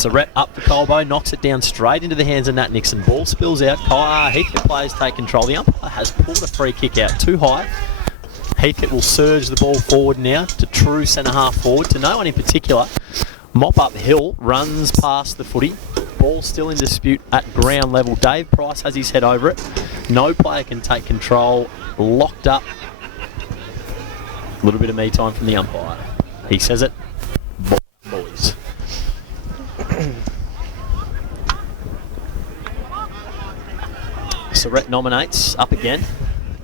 Surrett up for Colbo, knocks it down straight into the hands of Nat Nixon. Ball spills out. Heathcote players take control. The umpire has pulled a free kick out too high. Heathcote will surge the ball forward now to true centre half forward, to no one in particular. Mop up hill, runs past the footy. Ball still in dispute at ground level. Dave Price has his head over it. No player can take control. Locked up. A little bit of me time from the umpire. He says it. Boys. Surrett nominates up again.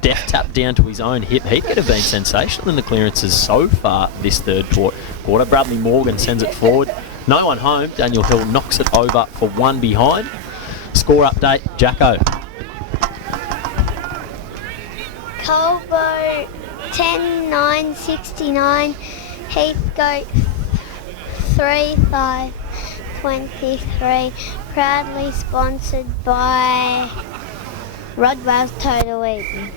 Deft tap down to his own hip. He could have been sensational in the clearances so far this third quarter. Bradley Morgan sends it forward. No one home. Daniel Hill knocks it over for one behind. Score update, Jacko. Colbo 10-9-69. Heathcote 3-5-23. Proudly sponsored by Rodwell's Total Eaton.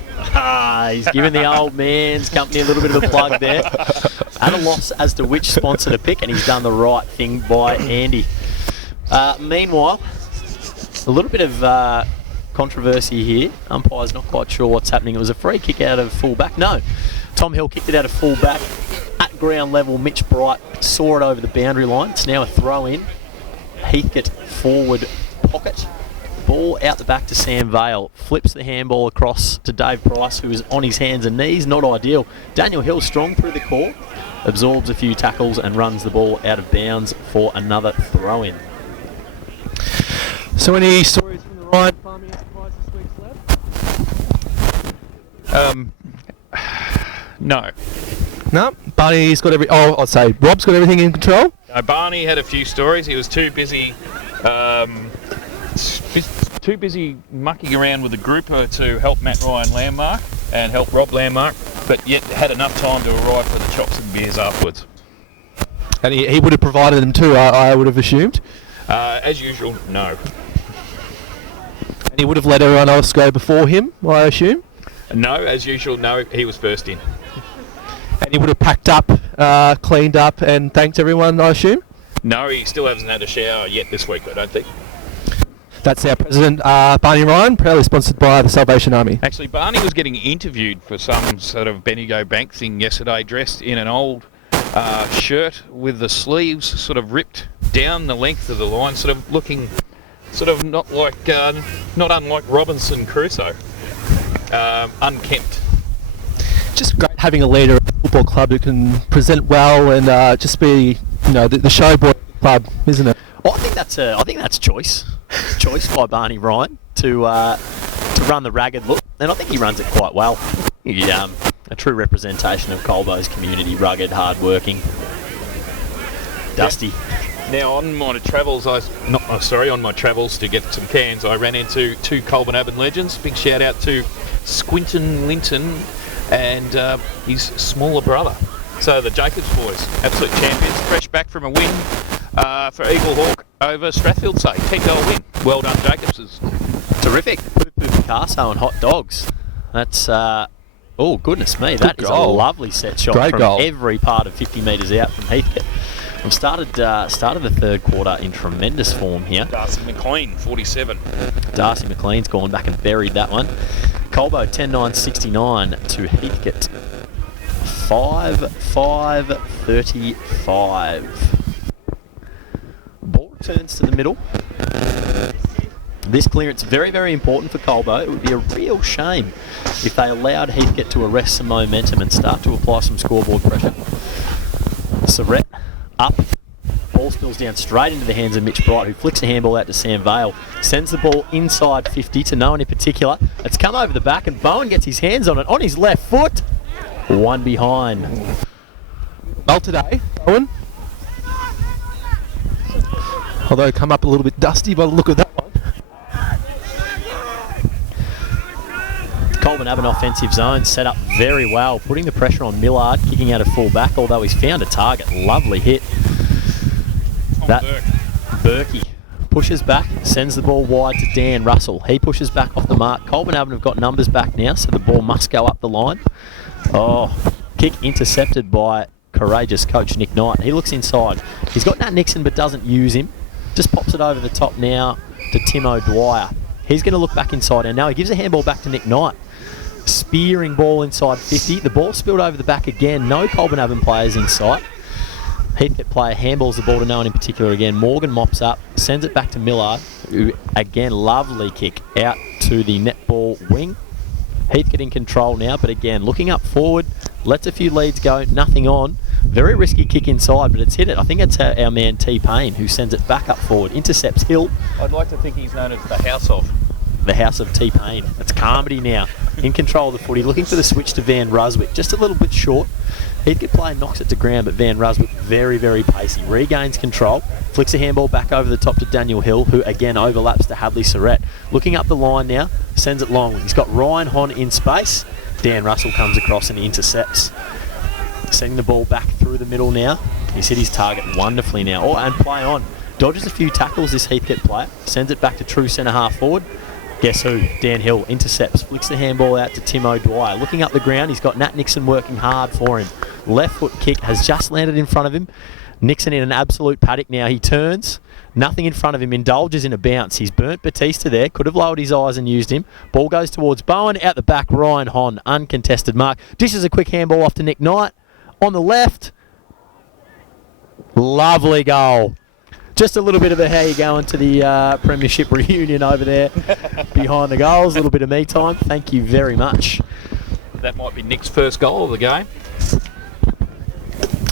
He's giving the old man's company a little bit of a plug there. At a loss as to which sponsor to pick, and he's done the right thing by Andy. Meanwhile, a little bit of controversy here. Umpire's not quite sure what's happening. It was a free kick out of full-back. No, Tom Hill kicked it out of full-back. At ground level, Mitch Bright saw it over the boundary line. It's now a throw-in. Heathcote forward pocket. Ball out the back to Sam Vale. Flips the handball across to Dave Price, who is on his hands and knees. Not ideal. Daniel Hill strong through the core. Absorbs a few tackles and runs the ball out of bounds for another throw-in. So any stories from the Ryan farming enterprise this week, Slab? No. No, Barney's got I'd say Rob's got everything in control. Barney had a few stories. He was too busy mucking around with the group to help Matt Ryan landmark and help Rob landmark, but yet had enough time to arrive for the chops and beers afterwards. And he would have provided them too, I would have assumed. As usual, no. And he would have let everyone else go before him, I assume? No, as usual, no. He was first in. And he would have packed up, cleaned up and thanked everyone, I assume? No, he still hasn't had a shower yet this week, I don't think. That's our president, Barney Ryan, proudly sponsored by the Salvation Army. Actually, Barney was getting interviewed for some sort of Bendigo Bank thing yesterday, dressed in an old shirt with the sleeves sort of ripped down the length of the line, sort of looking not unlike Robinson Crusoe, unkempt. Just great having a leader of a football club who can present well and just be, the show boy club, isn't it? Well, I think that's choice by Barney Ryan to run the ragged look, and I think he runs it quite well. He's a true representation of Colbo's community, rugged, hard-working, dusty. Now, on my travels to get some cans, I ran into two Colburn Abbott legends. Big shout out to Squinton Linton and his smaller brother. So the Jacobs boys, absolute champions, fresh back from a win for Eagle Hawk over Strathfield, say 10-goal win. Well done, Jacobses. Terrific. Poo-poo Picasso and hot dogs. That's oh goodness me, that is a lovely set shot from every part of 50 metres out from Heathcote. We've started the third quarter in tremendous form here. Darcy McLean, 47. Darcy McLean's gone back and buried that one. Colbo 10-9-69 to Heathcote 5-5-35. Ball returns to the middle. This clearance very, very important for Colbo. It would be a real shame if they allowed Heathcote to arrest some momentum and start to apply some scoreboard pressure. Surrett up. Ball spills down straight into the hands of Mitch Bright, who flicks a handball out to Sam Vale. Sends the ball inside 50 to no one in particular. It's come over the back and Bowen gets his hands on it on his left foot. One behind. Well today, Bowen. Although come up a little bit dusty by the look of that one. Colburn have an offensive zone set up very well, putting the pressure on Millard, kicking out of full back, although he's found a target. Lovely hit. Berkey pushes back, sends the ball wide to Dan Russell. He pushes back off the mark. Colburn have got numbers back now, so the ball must go up the line. Oh, kick intercepted by courageous coach Nick Knight. He looks inside. He's got Nat Nixon but doesn't use him. Just pops it over the top now to Tim O'Dwyer. He's going to look back inside, and now he gives a handball back to Nick Knight. Spearing ball inside 50. The ball spilled over the back again. No Colburn players in sight. Heathcote player handballs the ball to no one in particular again. Morgan mops up, sends it back to Millard, who, again, lovely kick out to the netball wing. Heathcote in control now, but again, looking up forward, lets a few leads go, nothing on. Very risky kick inside, but it's hit it. I think it's our man T-Payne who sends it back up forward. Intercepts Hill. I'd like to think he's known as the House of. The House of T-Payne. That's Carmody now in control of the footy, looking for the switch to Van Ruswick. Just a little bit short. Heathcote player knocks it to ground, but Van Ruswick very, very pacey. Regains control, flicks a handball back over the top to Daniel Hill, who again overlaps to Hadley Surratt. Looking up the line now, sends it long. He's got Ryan Hon in space. Dan Russell comes across and intercepts. Sending the ball back through the middle now. He's hit his target wonderfully now. Oh, and play on. Dodges a few tackles, this Heathcote player. Sends it back to true centre half forward. Guess who? Dan Hill intercepts, flicks the handball out to Tim O'Dwyer. Looking up the ground, he's got Nat Nixon working hard for him. Left foot kick has just landed in front of him. Nixon in an absolute paddock now. He turns, nothing in front of him, indulges in a bounce. He's burnt Batista there, could have lowered his eyes and used him. Ball goes towards Bowen, out the back, Ryan Hon, uncontested mark. Dishes a quick handball off to Nick Knight. On the left, lovely goal. Just a little bit of a how you going to the Premiership reunion over there behind the goals. A little bit of me time. Thank you very much. That might be Nick's first goal of the game.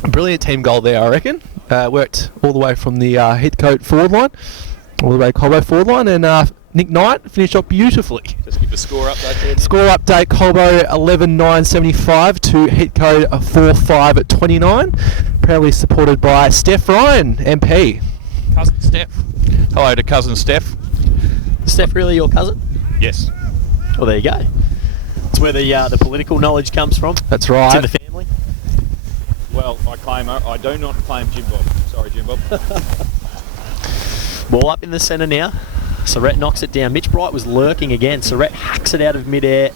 Brilliant team goal there, I reckon. Worked all the way from the Heathcote forward line, all the way to Colbo forward line, and Nick Knight finished up beautifully. Just give the score update there. Score update, Colbo 11-9-75 to Heathcote 4-5 at 29. Proudly supported by Steph Ryan, MP. Cousin Steph. Hello to cousin Steph. Steph really your cousin? Yes. Well, there you go. That's where the political knowledge comes from. That's right. It's in the family. Well, I do not claim Jim Bob. Sorry, Jim Bob. Ball up in the centre now. Surratt knocks it down. Mitch Bright was lurking again. Surratt hacks it out of midair.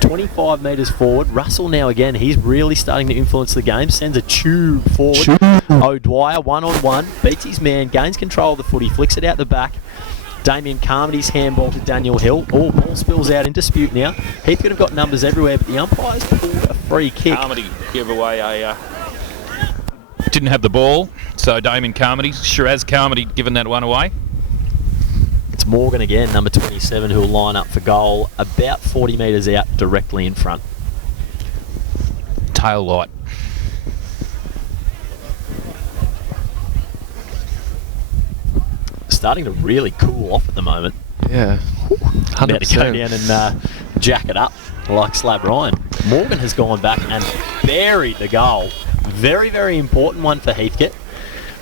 25 metres forward. Russell now again. He's really starting to influence the game. Sends a tube forward. O'Dwyer one-on-one. Beats his man. Gains control of the footy. Flicks it out the back. Damien Carmody's handball to Daniel Hill. All ball spills out in dispute now. Heathcote have got numbers everywhere, but the umpire's pulled a free kick. Carmody gave away a... Didn't have the ball, so Damien Carmody, Shiraz Carmody, given that one away. It's Morgan again, number 27, who will line up for goal about 40 metres out, directly in front. Tail light. Starting to really cool off at the moment. Yeah. 100%. About to go down and jack it up like Slab Ryan. Morgan has gone back and buried the goal. Very, very important one for Heathcote.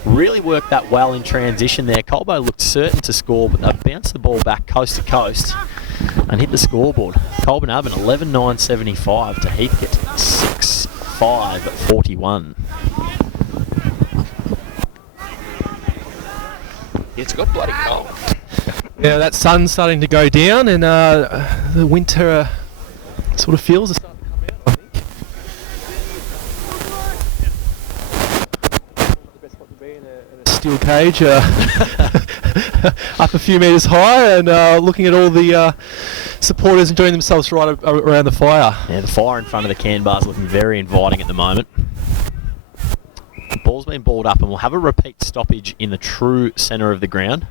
Really worked that well in transition there. Colbo looked certain to score, but they bounced the ball back coast to coast and hit the scoreboard. Colburn 11-9-75 to Heathcote 6-5-41. It's got bloody cold. Yeah, that sun's starting to go down, and the winter sort of feels are starting to come out, I think. The best spot to be in a steel cage, up a few metres high, and looking at all the supporters enjoying themselves right around the fire. Yeah, the fire in front of the can bar's looking very inviting at the moment. The ball's been balled up, and we'll have a repeat stoppage in the true centre of the ground.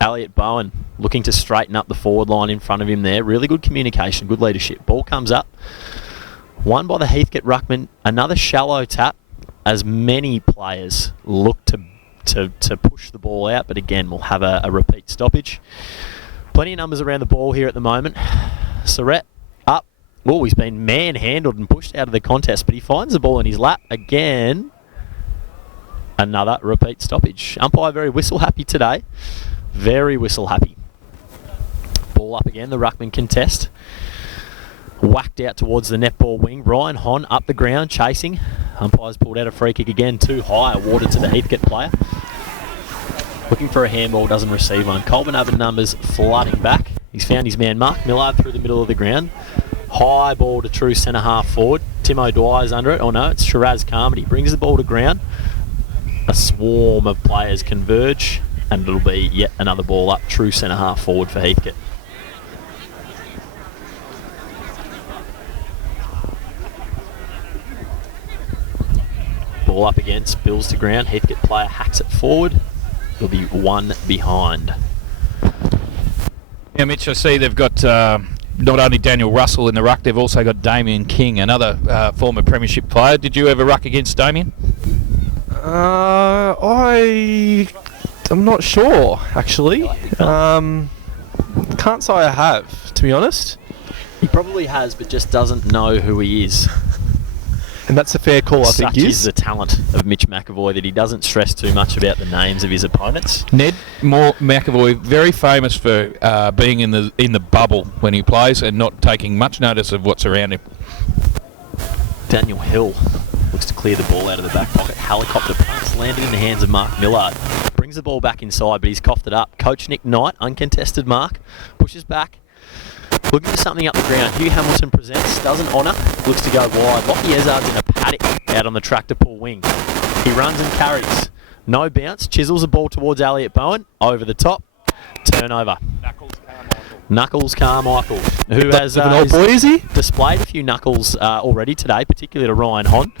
Elliot Bowen looking to straighten up the forward line in front of him there. Really good communication, good leadership. Ball comes up. Won by the Heathcote ruckman. Another shallow tap as many players look to push the ball out. But again, we'll have a repeat stoppage. Plenty of numbers around the ball here at the moment. Surratt up. Oh, he's been manhandled and pushed out of the contest, but he finds the ball in his lap again. Another repeat stoppage. Umpire very whistle happy today. Very whistle happy. Ball up again, the ruckman contest. Whacked out towards the netball wing. Ryan Hon up the ground, chasing. Umpire's pulled out a free kick again, too high, awarded to the Heathcote player. Looking for a handball, doesn't receive one. Colburn Oven numbers flooding back. He's found his man Mark Millard through the middle of the ground. High ball to true centre half forward. Tim O'Dwyer's under it. Oh no, it's Shiraz Carmody. Brings the ball to ground. a swarm of players converge, and it'll be yet another ball up, true centre half forward for Heathcote. Ball up again, spills to ground. Heathcote player hacks it forward. It'll be one behind. Yeah, Mitch, I see they've got not only Daniel Russell in the ruck, they've also got Damien King, another former premiership player. Did you ever ruck against Damien? I'm not sure, actually. Can't say I have, to be honest. He probably has, but just doesn't know who he is. And that's a fair call, I think. Such is the talent of Mitch McAvoy that he doesn't stress too much about the names of his opponents. Ned McAvoy, very famous for being in the bubble when he plays and not taking much notice of what's around him. Daniel Hill looks to clear the ball out of the back pocket. Helicopter pass landed in the hands of Mark Millard. Brings the ball back inside, but he's coughed it up. Coach Nick Knight, uncontested mark, pushes back. Looking for something up the ground. Hugh Hamilton presents, doesn't honour, looks to go wide. Lockie Ezard's in a paddock out on the tractor pull wing. He runs and carries. No bounce, chisels the ball towards Elliot Bowen. Over the top, turnover. Knuckles Carmichael, who has an old boy, is he? displayed a few knuckles already today, particularly to Ryan Hon.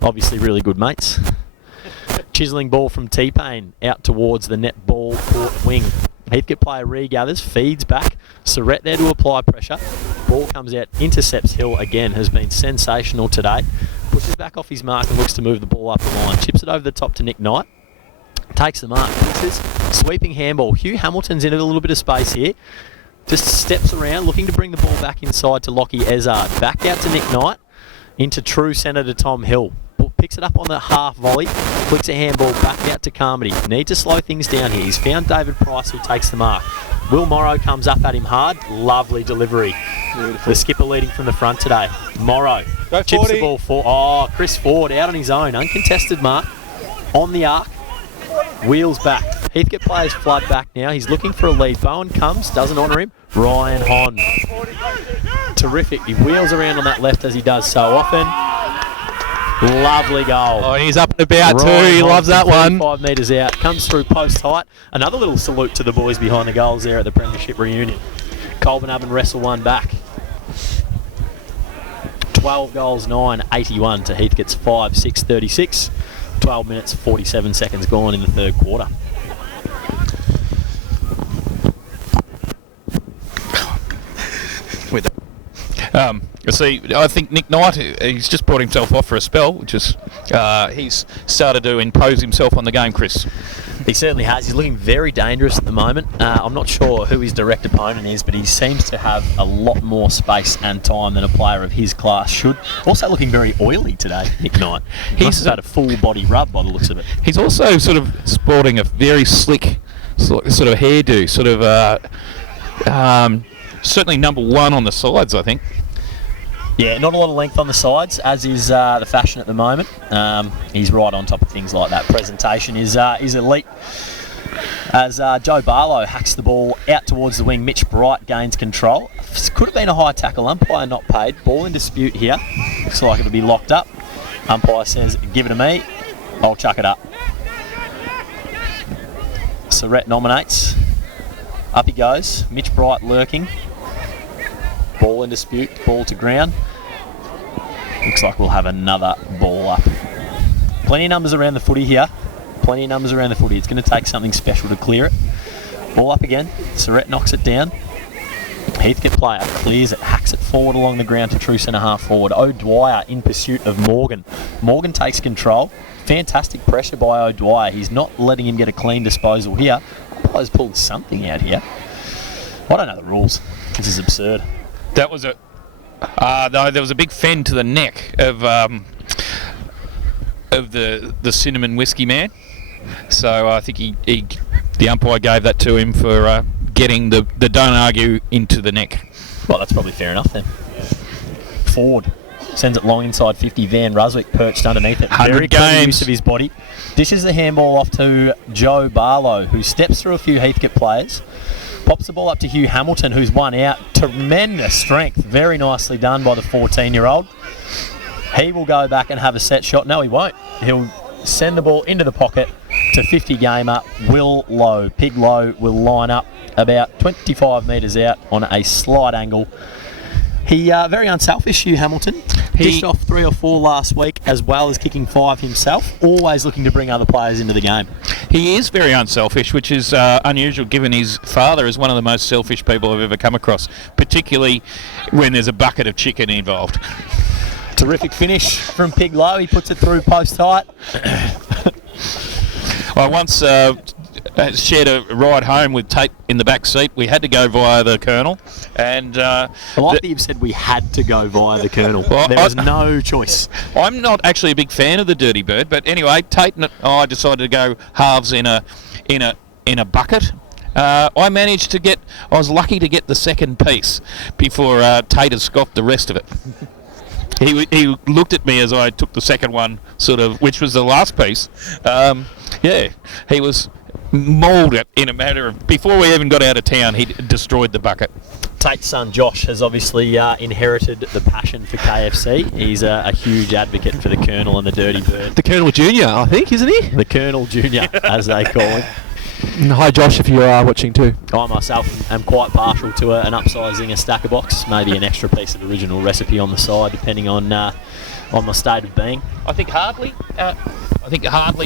Obviously really good mates. Chiselling ball from T-Pain out towards the net ball court wing. Heathcote player regathers, feeds back. Surrett there to apply pressure. Ball comes out, intercepts Hill again, has been sensational today. Pushes back off his mark and looks to move the ball up the line. Chips it over the top to Nick Knight. Takes the mark, misses. Sweeping handball. Hugh Hamilton's in a little bit of space here. Just steps around, looking to bring the ball back inside to Lockie Ezard. Back out to Nick Knight. Into true centre to Tom Hill. Picks it up on the half volley, flicks a handball back out to Carmody. Need to slow things down here. He's found David Price, who takes the mark. Will Morrow comes up at him hard. Lovely delivery. Beautiful. The skipper leading from the front today. Morrow chips the ball for Chris Ford out on his own. Uncontested mark on the arc. Wheels back. Heathcote players flood back now. He's looking for a lead. Bowen comes, doesn't honour him. Ryan Hon. Terrific. He wheels around on that left as he does so often. Lovely goal. Oh, he's up and about too. He loves that one. 5 metres out. Comes through post height. Another little salute to the boys behind the goals there at the Premiership reunion. Colbo Oven wrestle one back. 12 goals, 9, 81 to Heathcote's 5, 6, 36. 12 minutes, 47 seconds gone in the third quarter. I think Nick Knight, he's just brought himself off for a spell, which is he's started to impose himself on the game, Chris. He certainly has. He's looking very dangerous at the moment. I'm not sure who his direct opponent is, but he seems to have a lot more space and time than a player of his class should. Also looking very oily today, Nick Knight. He's had a full body rub by the looks of it. He's also sort of sporting a very slick sort of hairdo, sort of certainly number one on the sides, I think. Yeah, not a lot of length on the sides, as is the fashion at the moment. He's right on top of things like that. Presentation is elite. As Joe Barlow hacks the ball out towards the wing, Mitch Bright gains control. Could have been a high tackle. Umpire not paid. Ball in dispute here. Looks like it'll be locked up. Umpire says, give it to me. I'll chuck it up. Surrett nominates. Up he goes. Mitch Bright lurking. Ball in dispute, ball to ground. Looks like we'll have another ball up. Plenty of numbers around the footy here. Plenty of numbers around the footy. It's going to take something special to clear it. Ball up again. Surrett knocks it down. Heathcote player clears it, hacks it forward along the ground to true centre half forward. O'Dwyer in pursuit of Morgan. Morgan takes control. Fantastic pressure by O'Dwyer. He's not letting him get a clean disposal here. Umpire's pulled something out here. I don't know the rules. This is absurd. That was a no. There was a big fend to the neck of the cinnamon whiskey man. So I think the umpire gave that to him for getting the don't argue into the neck. Well, that's probably fair enough then. Ford sends it long inside 50. Van Ruswick perched underneath it. 100 Very clever games. use of his body. Dishes the handball off to Joe Barlow, who steps through a few Heathcote players. Pops the ball up to Hugh Hamilton, who's one out. Tremendous strength. Very nicely done by the 14-year-old. He will go back and have a set shot. No, he won't. He'll send the ball into the pocket to 50 gamer Will Lowe. Pig Lowe will line up about 25 metres out on a slight angle. He very unselfish, Hugh Hamilton. Dished off 3 or 4 last week, as well as kicking 5 himself. Always looking to bring other players into the game. He is very unselfish, which is unusual given his father is one of the most selfish people I've ever come across, particularly when there's a bucket of chicken involved. Terrific finish from Pig Lowe. He puts it through post height. I once shared a ride home with Tate in the back seat. We had to go via the Colonel, and I like that you've said we had to go via the Colonel. There was no choice. I'm not actually a big fan of the Dirty Bird, but anyway, Tate and I decided to go halves in a bucket. I was lucky to get the second piece before Tate had scoffed the rest of it. He looked at me as I took the second one, sort of, which was the last piece. He was mauled it in a matter of... Before we even got out of town, he destroyed the bucket. Tate's son Josh has obviously inherited the passion for KFC. He's a huge advocate for the Colonel and the Dirty Bird. The Colonel Junior, I think, isn't he? The Colonel Junior, as they call him. Hi Josh, if you are watching too. I myself am quite partial to an upsizing a stacker box, maybe an extra piece of original recipe on the side, depending on my state of being. I think Hardley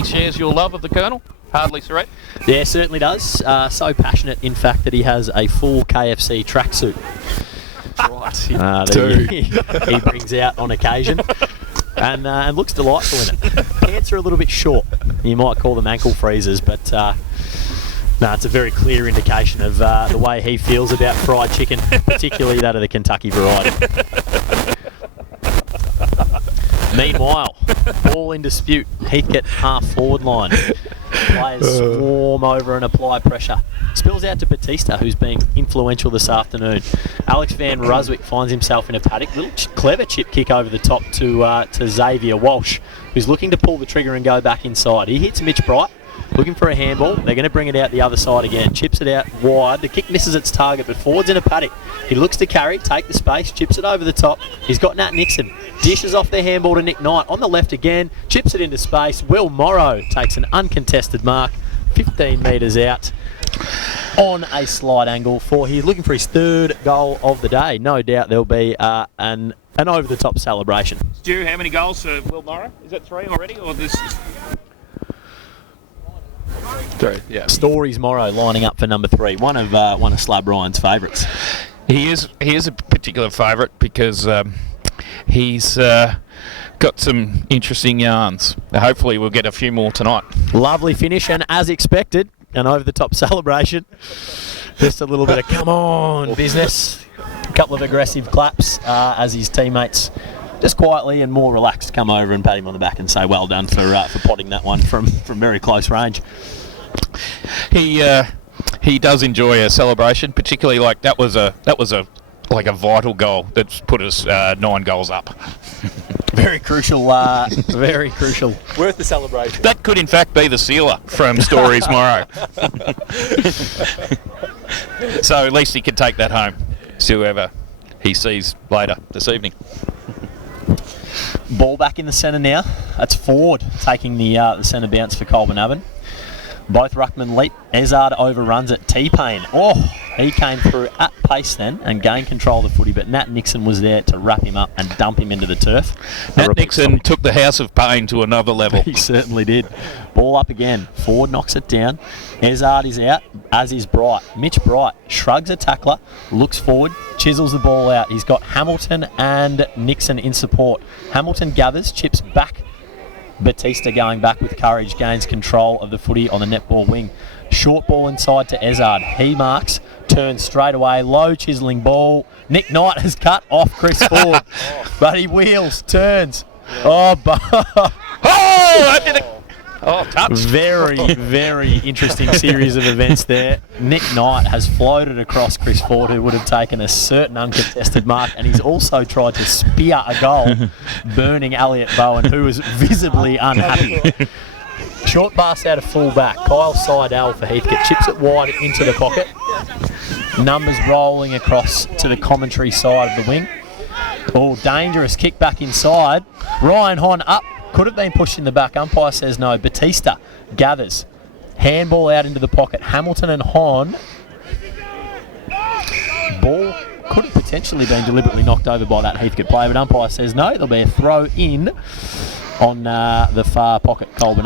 shares your love of the Colonel. Hardley Surrett? Yeah, certainly does. So passionate, in fact, that he has a full KFC tracksuit. Right. He brings out on occasion. And looks delightful in it. Pants are a little bit short. You might call them ankle freezers, but it's a very clear indication of the way he feels about fried chicken, particularly that of the Kentucky variety. Meanwhile, ball in dispute. Heathcote half forward line. Players swarm over and apply pressure. Spills out to Batista, who's being influential this afternoon. Alex Van Ruswick finds himself in a paddock. Little clever chip kick over the top to Xavier Walsh, who's looking to pull the trigger and go back inside. He hits Mitch Bright, looking for a handball. They're going to bring it out the other side again. Chips it out wide. The kick misses its target, but forwards in a paddock. He looks to carry, take the space, chips it over the top. He's got Nat Nixon. Dishes off their handball to Nick Knight. On the left again, chips it into space. Will Morrow takes an uncontested mark, 15 metres out on a slight angle for he's looking for his 3rd goal of the day. No doubt there'll be an over-the-top celebration. Stu, how many goals for Will Morrow? Is that 3 already, or this? 3, yeah. Stories Morrow lining up for number 3. One of Slab Ryan's favourites. He is a particular favourite because he's got some interesting yarns. Hopefully we'll get a few more tonight. Lovely finish, and as expected, an over-the-top celebration. Just a little bit of come on business. A couple of aggressive claps as his teammates just quietly and more relaxed come over and pat him on the back and say well done for potting that one from very close range. He does enjoy a celebration, particularly like that was a vital goal that's put us 9 goals up. Very crucial, very crucial. Worth the celebration. That could in fact be the sealer from Stories Morrow. So at least he can take that home to whoever he sees later this evening. Ball back in the centre now. That's Ford taking the centre bounce for Colbo Abbon. Both ruckmen leap. Ezard overruns it. T-Pain. Oh, he came through at pace then and gained control of the footy, but Nat Nixon was there to wrap him up and dump him into the turf. Nat Nixon took the House of Pain to another level. He certainly did. Ball up again. Ford knocks it down. Ezard is out, as is Bright. Mitch Bright shrugs a tackler, looks forward, chisels the ball out. He's got Hamilton and Nixon in support. Hamilton gathers, chips back. Batista going back with courage, gains control of the footy on the netball wing. Short ball inside to Ezard. He marks, turns straight away, low chiselling ball. Nick Knight has cut off Chris Ford, but he wheels, turns. Oh, that did it. Oh, touch. Very, very interesting series of events there. Nick Knight has floated across Chris Ford, who would have taken a certain uncontested mark, and he's also tried to spear a goal, burning Elliot Bowen, who was visibly unhappy. Short pass out of full back. Kyle Seidel for Heathcote. Chips it wide into the pocket. Numbers rolling across to the commentary side of the wing. Oh, dangerous kick back inside. Ryan Hon up. Could have been pushed in the back. Umpire says no. Batista gathers. Handball out into the pocket. Hamilton and Hon. Ball could have potentially been deliberately knocked over by that Heathcote player, but umpire says no. There'll be a throw in on the far pocket, Colbo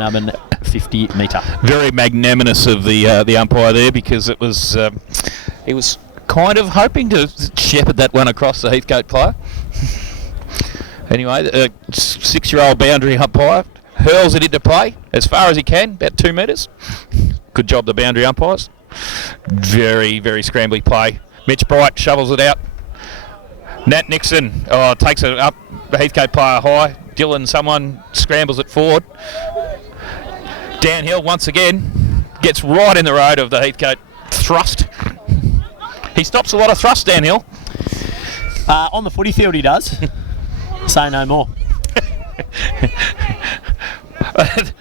50 metre. Very magnanimous of the umpire there, because it was he was kind of hoping to shepherd that one across the Heathcote player. Anyway, the 6-year-old boundary umpire hurls it into play as far as he can, about 2 metres. Good job, the boundary umpires. Very, very scrambly play. Mitch Bright shovels it out. Nat Nixon takes it up, the Heathcote player high. Dylan, someone scrambles it forward. Downhill once again, gets right in the road of the Heathcote thrust. He stops a lot of thrust downhill. On the footy field he does. Say no more.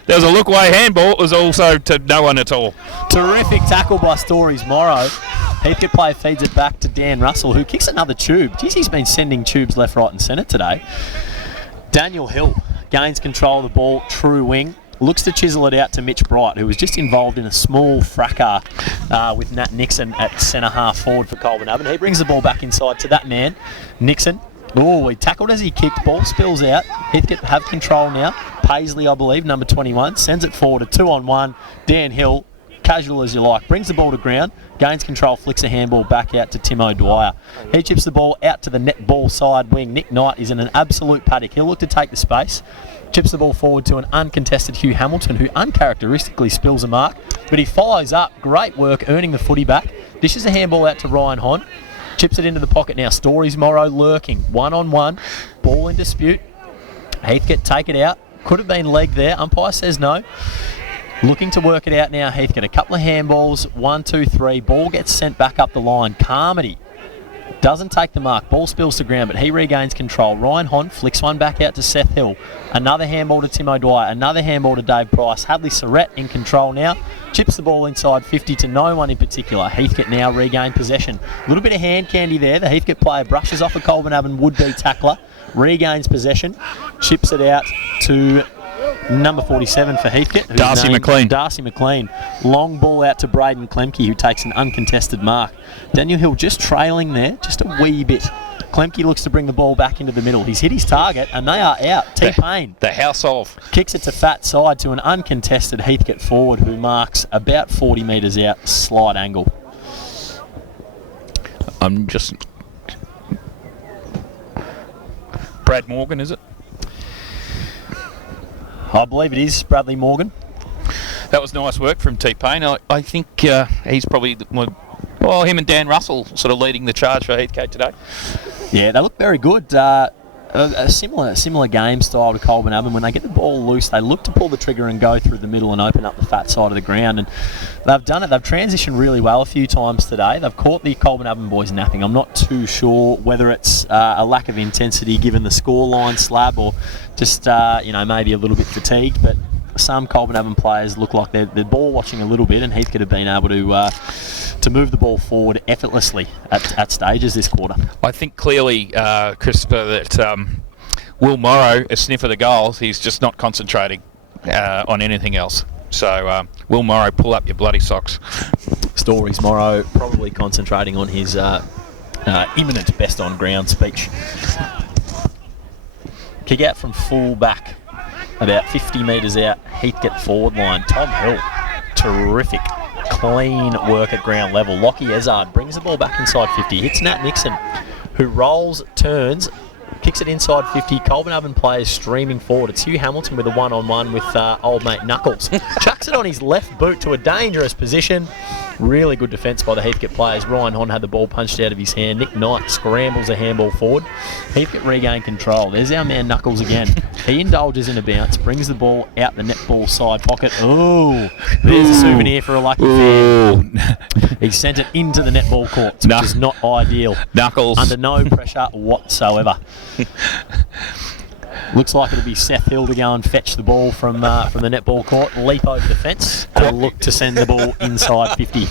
There was a look-away handball. It was also to no one at all. Terrific tackle by Stories Morrow. Heathcote player feeds it back to Dan Russell, who kicks another tube. Geez, he's been sending tubes left, right and centre today. Daniel Hill gains control of the ball, true wing. Looks to chisel it out to Mitch Bright, who was just involved in a small fracas with Nat Nixon at centre half forward for Colbo. He brings the ball back inside to that man, Nixon. Oh, he tackled as he kicked. Ball spills out. Heathcote have control now. Paisley, I believe, number 21, sends it forward, a 2-on-1. Dan Hill, casual as you like, brings the ball to ground, gains control, flicks a handball back out to Timo Dwyer. He chips the ball out to the net ball side wing. Nick Knight is in an absolute paddock. He'll look to take the space. Chips the ball forward to an uncontested Hugh Hamilton, who uncharacteristically spills a mark, but he follows up. Great work, earning the footy back. Dishes a handball out to Ryan Hon. Chips it into the pocket now. Stories Morrow lurking. 1-on-1. Ball in dispute. Heathcote take it out. Could have been leg there. Umpire says no. Looking to work it out now, Heathcote. A couple of handballs. 1, 2, 3. Ball gets sent back up the line. Carmody doesn't take the mark. Ball spills to ground, but he regains control. Ryan Hon flicks one back out to Seth Hill. Another handball to Timo Dwyer. Another handball to Dave Price. Hadley Surrett in control now. Chips the ball inside 50 to no one in particular. Heathcote now regain possession. A little bit of hand candy there. The Heathcote player brushes off a Colbo would-be tackler. Regains possession. Chips it out to number 47 for Heathcote. Darcy McLean. Darcy McLean. Long ball out to Braden Klemke, who takes an uncontested mark. Daniel Hill just trailing there, just a wee bit. Klemke looks to bring the ball back into the middle. He's hit his target and they are out. T-Payne. The house of. Kicks it to fat side to an uncontested Heathcote forward who marks about 40 metres out, slight angle. I'm just... Brad Morgan, is it? I believe it is Bradley Morgan. That was nice work from T-Payne. I think he's probably... him and Dan Russell sort of leading the charge for Heathcote today. Yeah, they look very good. A similar game style to Colbo. When they get the ball loose, they look to pull the trigger and go through the middle and open up the fat side of the ground. And they've done it. They've transitioned really well a few times today. They've caught the Colbo boys napping. I'm not too sure whether it's a lack of intensity given the scoreline slab or just maybe a little bit fatigued. But some Colbo players look like they're ball watching a little bit, and Heathcote have been able to move the ball forward effortlessly at stages this quarter. I think clearly, Christopher, that Will Morrow, a sniff of the goals, he's just not concentrating on anything else. So, Will Morrow, pull up your bloody socks. Stories Morrow probably concentrating on his imminent best on ground speech. Kick out from full back. About 50 metres out, Heathcote forward line. Tom Hill, terrific, clean work at ground level. Lockie Ezard brings the ball back inside 50. Hits Nat Nixon, who rolls, turns, kicks it inside 50. Colbo players streaming forward. It's Hugh Hamilton with a 1-on-1 with old mate Knuckles. Chucks it on his left boot to a dangerous position. Really good defence by the Heathcote players. Ryan Hon had the ball punched out of his hand. Nick Knight scrambles a handball forward. Heathcote regain control. There's our man Knuckles again. He indulges in a bounce, brings the ball out the netball side pocket. Oh, there's a souvenir for a lucky fan. He sent it into the netball court, which is not ideal. Knuckles. Under no pressure whatsoever. Looks like it'll be Seth Hill to go and fetch the ball from the netball court, leap over the fence, and look to send the ball inside 50.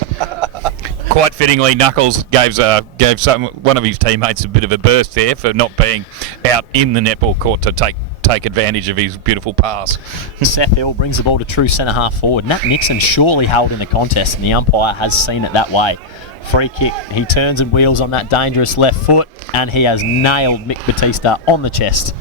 Quite fittingly, Knuckles gave one of his teammates a bit of a burst there for not being out in the netball court to take take advantage of his beautiful pass. Seth Hill brings the ball to true centre half forward. Nat Nixon surely held in the contest, and the umpire has seen it that way. Free kick. He turns and wheels on that dangerous left foot, and he has nailed Mick Batista on the chest.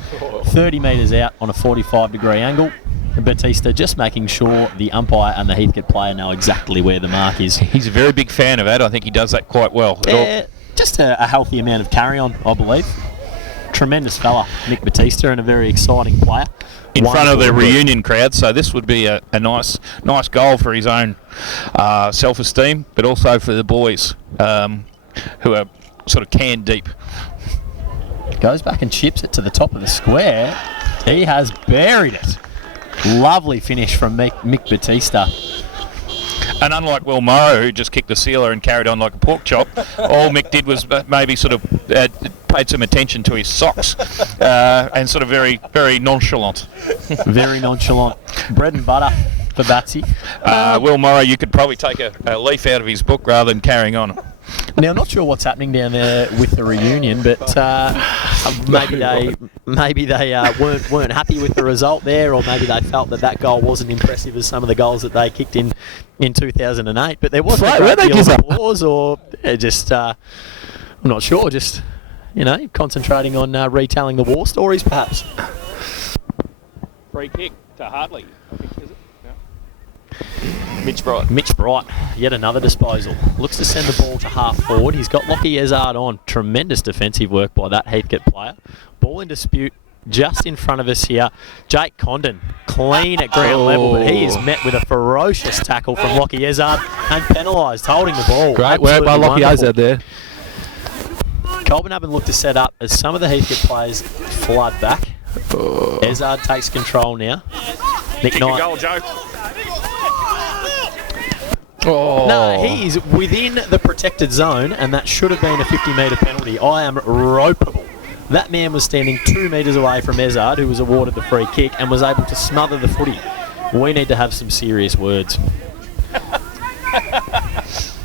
30 metres out on a 45-degree angle. Batista just making sure the umpire and the Heathcote player know exactly where the mark is. He's a very big fan of that. I think he does that quite well. Yeah, just a healthy amount of carry-on, I believe. Tremendous fella, Mick Batista, and a very exciting player. In front of the reunion crowd, so this would be a nice goal for his own self-esteem, but also for the boys who are sort of can deep. Goes back and chips it to the top of the square. He has buried it. Lovely finish from Mick Batista. And unlike Will Morrow, who just kicked the sealer and carried on like a pork chop, all Mick did was maybe sort of paid some attention to his socks and sort of very, very nonchalant. Very nonchalant. Bread and butter for Batsy. Will Morrow, you could probably take a leaf out of his book rather than carrying on. Now, I'm not sure what's happening down there with the reunion, but maybe they weren't happy with the result there, or maybe they felt that goal wasn't impressive as some of the goals that they kicked in 2008. But there wasn't a great deal of applause, or just I'm not sure. Just concentrating on retelling the war stories, perhaps. Free kick to Hartley, I think, is it? Mitch Bright, yet another disposal. Looks to send the ball to half forward. He's got Lockie Ezard on. Tremendous defensive work by that Heathcote player. Ball in dispute just in front of us here. Jake Condon, clean at ground level, but he is met with a ferocious tackle from Lockie Ezard and penalised, holding the ball. Great work by Lockie Ezard there. Colbo look to set up as some of the Heathcote players flood back. Ezard takes control now. Nick Knight. Goal, Joe. Oh. No, he's within the protected zone, and that should have been a 50-metre penalty. I am ropeable. That man was standing 2 metres away from Ezard, who was awarded the free kick, and was able to smother the footy. We need to have some serious words.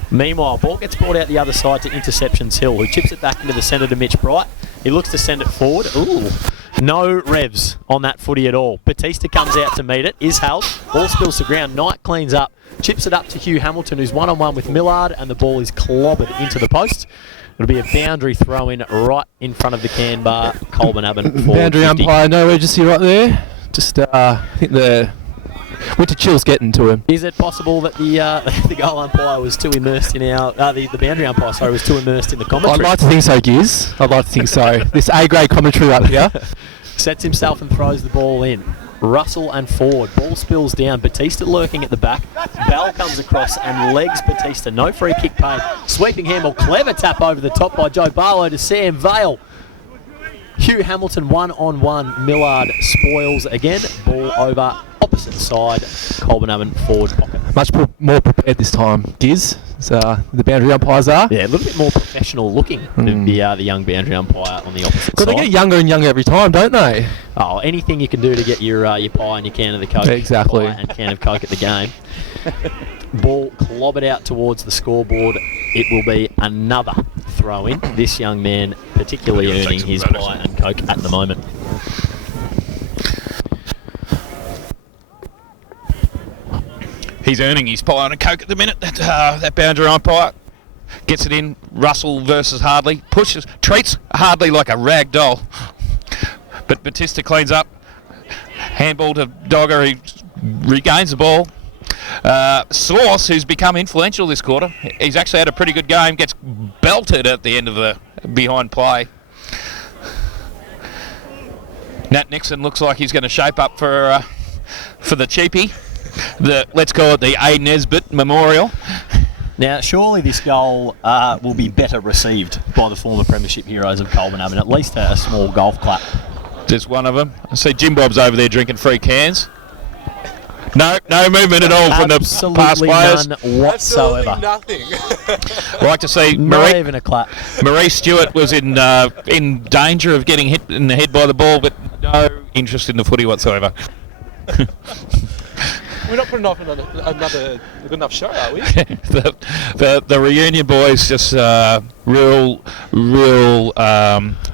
Meanwhile, ball gets brought out the other side to Interceptions Hill, who chips it back into the centre to Mitch Bright. He looks to send it forward. Ooh. No revs on that footy at all. Batista comes out to meet it, is held, ball spills to ground, Knight cleans up, chips it up to Hugh Hamilton, who's one-on-one with Millard, and the ball is clobbered into the post. It'll be a boundary throw-in right in front of the can bar. Colbo for boundary 50. umpire, no urgency right there. Just, I think the winter chill's getting to him. Is it possible that the goal umpire was too immersed in the boundary umpire, sorry, was too immersed in the commentary? I'd like to think so, Giz. I'd like to think so. This A-grade commentary up here. Sets himself and throws the ball in. Russell and forward. Ball spills down. Batista lurking at the back. Bell comes across and legs Batista. No free kick paid. Sweeping handball. Clever tap over the top by Joe Barlow to Sam Vale. Hugh Hamilton one-on-one. Millard spoils again. Ball over opposite side. Colbo forward pocket. Much more prepared this time, Giz. So the boundary umpires are. Yeah, a little bit more professional looking than the young boundary umpire on the opposite side. They get younger and younger every time, don't they? Oh, anything you can do to get your pie and your can of the Coke. Exactly. Pie and can of Coke at the game. Ball clobbered out towards the scoreboard. It will be another throw-in. This young man particularly earning his pie and Coke at the moment. He's earning his pie and a Coke at the minute. That boundary umpire gets it in. Russell versus Hardley. Treats Hardley like a rag doll. But Batista cleans up. Handball to Dogger. He regains the ball. Sauce, who's become influential this quarter, he's actually had a pretty good game, gets belted at the end of the behind play. Nat Nixon looks like he's going to shape up for the cheapie. Let's call it the A. Nesbitt Memorial. Now, surely this goal will be better received by the former premiership heroes of Colbo, and at least a small golf clap. Just one of them. I see Jim Bob's over there drinking free cans. No movement at all from the past players. None whatsoever. Absolutely nothing. I like to see Not even a clap. Marie Stewart was in danger of getting hit in the head by the ball, but no interest in the footy whatsoever. We're not putting off another good enough show, are we? the reunion boys just real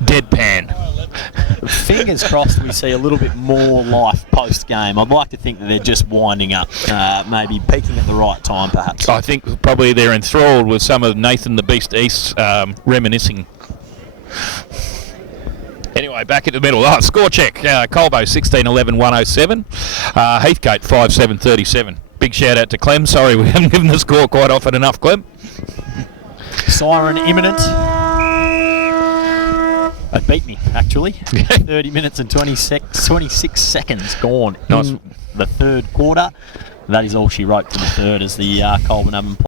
deadpan. Fingers crossed we see a little bit more life post-game. I'd like to think that they're just winding up, maybe peaking at the right time, perhaps. I think probably they're enthralled with some of Nathan the Beast East's reminiscing. Anyway, back at the middle. Score check. Colbo 16-11-107. Heathcote 5-7-37. Big shout out to Clem. Sorry we haven't given the score quite often enough, Clem. Siren imminent. It beat me, actually. 30 minutes and 26 seconds gone Nice. in the third quarter. That is all she wrote for the third as the Colburn Avenue